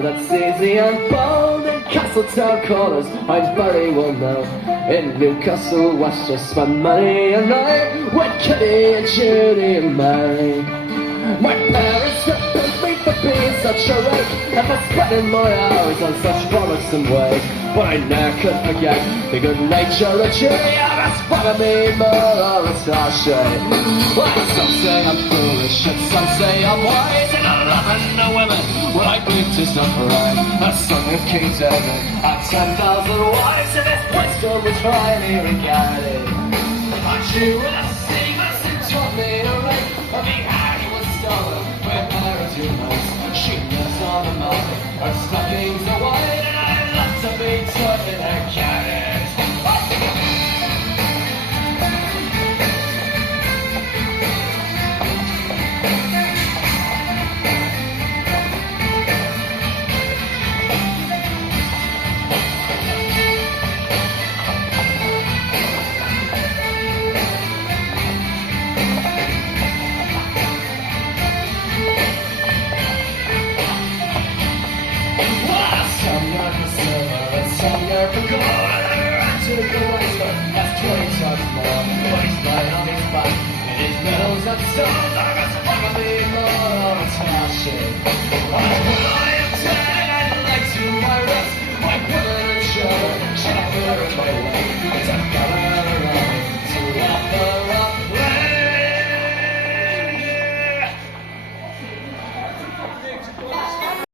know that's easy and bold. In Castletown corners, I'm very well known. In Newcastle, West, just spend money a night with Kitty and Judy and Mary. My parents repent me for being such a rake and for spending my hours on such frolicsome ways. But I never could forget the good nature of Judy, and that's one of me more or a star shade. Well, some say I'm foolish and some say I'm wise, and I'm loving the women when I think to some right. A song of King David and 10,000 wives, and this place still was highly regarded. But you were the singers who taught me to rate of the Harry was stolen where parents who knows she lives on the mountain. Her stockings are white and I love to be taught in her carriage. That's 20 times more. But he's lying on his back in his meadows and stones. I got to fuck me more on a tar shit. When I am dead, I'd like to my rest. My brother and shoulder, shut up in my